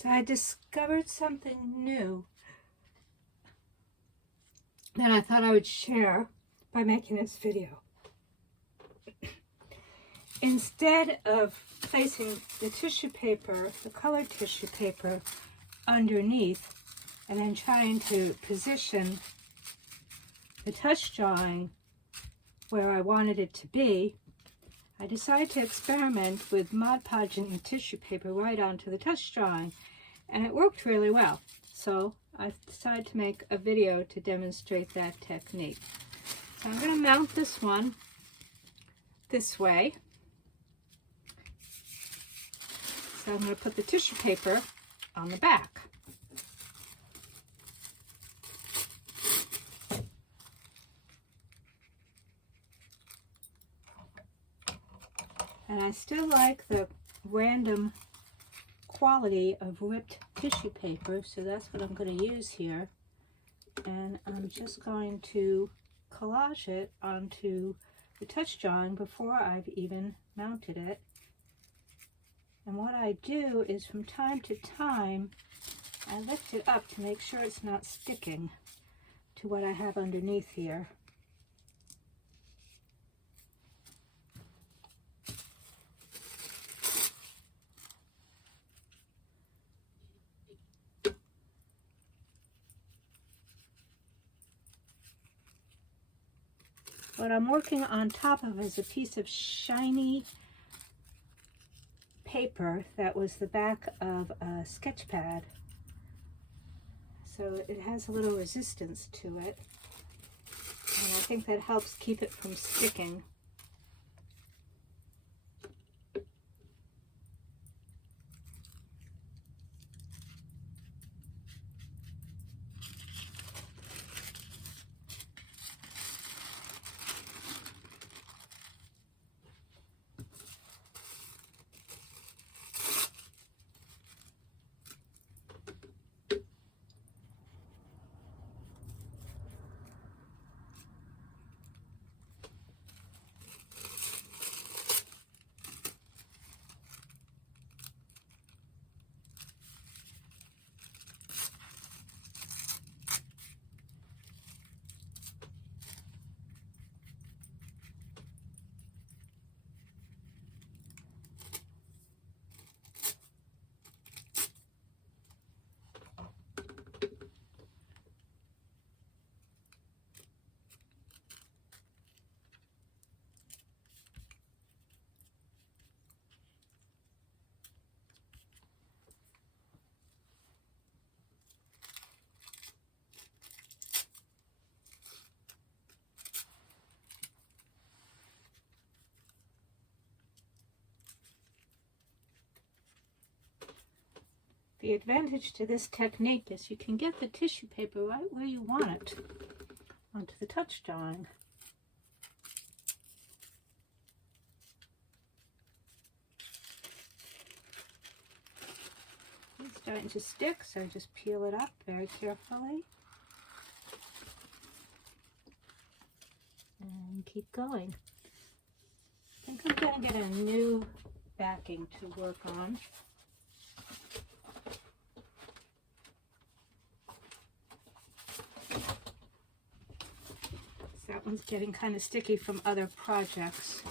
So I discovered something new that I thought I would share by making this video. Instead of placing the tissue paper, the colored tissue paper, underneath and then trying to position the touch drawing where I wanted it to be, I decided to experiment with Mod Podging and tissue paper right onto the touch drawing, and it worked really well. So I decided to make a video to demonstrate that technique. So I'm going to mount this one this way. So I'm going to put the tissue paper on the back. And I still like the random quality of ripped tissue paper, so that's what I'm going to use here. And I'm just going to collage it onto the touch drawing before I've even mounted it. And what I do is from time to time, I lift it up to make sure it's not sticking to what I have underneath here. What I'm working on top of is a piece of shiny paper that was the back of a sketch pad. So it has a little resistance to it. And I think that helps keep it from sticking. The advantage to this technique is you can get the tissue paper right where you want it onto the touch drawing. It's starting to stick, so just peel it up very carefully and keep going. I think I'm going to get a new backing to work on. That one's getting kind of sticky from other projects.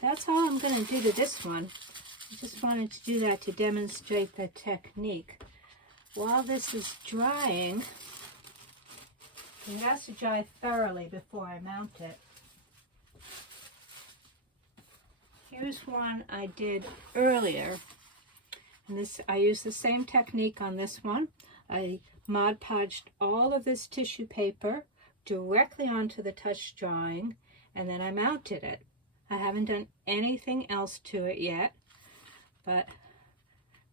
That's all I'm going to do to this one. I just wanted to do that to demonstrate the technique. While this is drying, it has to dry thoroughly before I mount it. Here's one I did earlier. And this, I used the same technique on this one. I Mod Podged all of this tissue paper directly onto the TouchDrawing, and then I mounted it. I haven't done anything else to it yet, but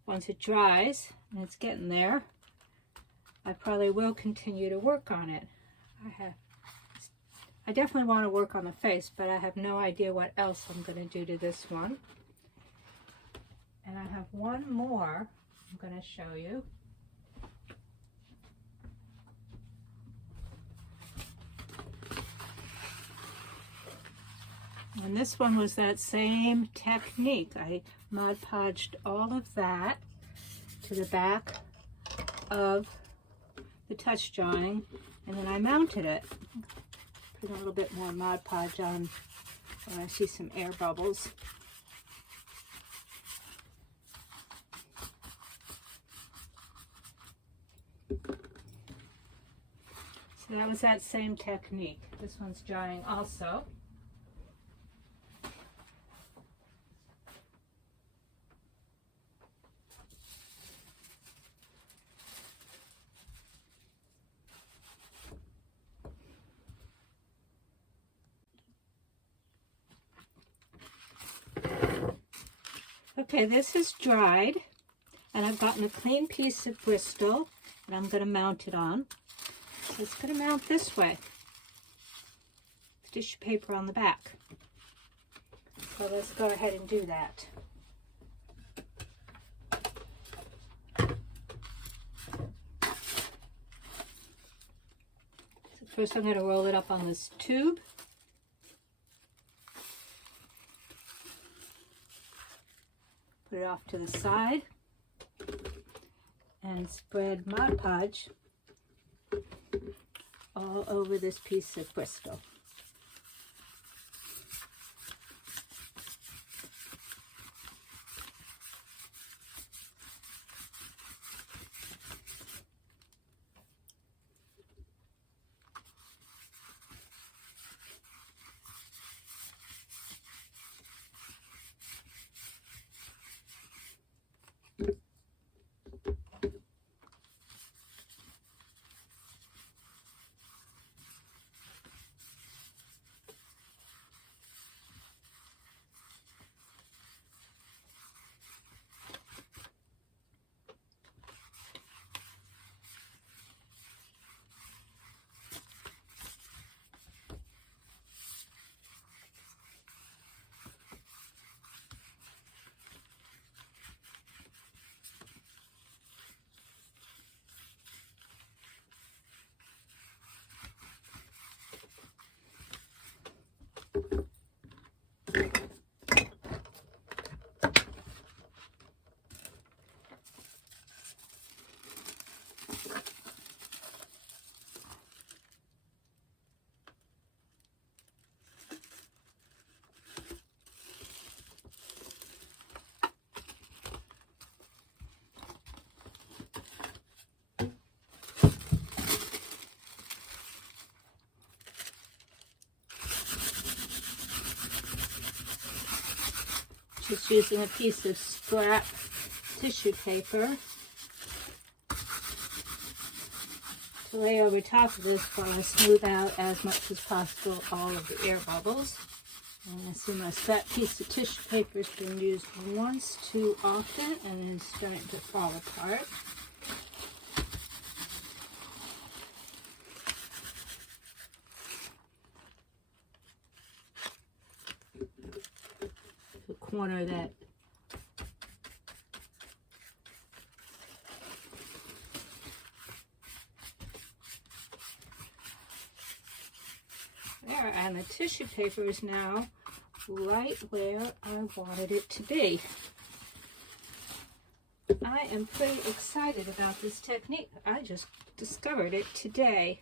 once it dries, and it's getting there, I probably will continue to work on it. I definitely want to work on the face, but I have no idea what else I'm going to do to this one. And I have one more I'm going to show you. And this one was that same technique. I Mod Podged all of that to the back of the TouchDrawing, and then I mounted it. Put a little bit more Mod Podge on when I see some air bubbles. So that was that same technique. This one's drying also. Okay, this is dried, and I've gotten a clean piece of Bristol, and I'm going to mount it on. So it's going to mount this way. Tissue paper on the back. So let's go ahead and do that. So first I'm going to roll it up on this tube. Put it off to the side and spread Mod Podge all over this piece of Bristol. Just using a piece of scrap tissue paper to lay over top of this while I smooth out as much as possible all of the air bubbles. And I see my scrap piece of tissue paper has been used once too often and is starting to fall apart. Corner that there, and the tissue paper is now right where I wanted it to be. I am pretty excited about this technique. I just discovered it today.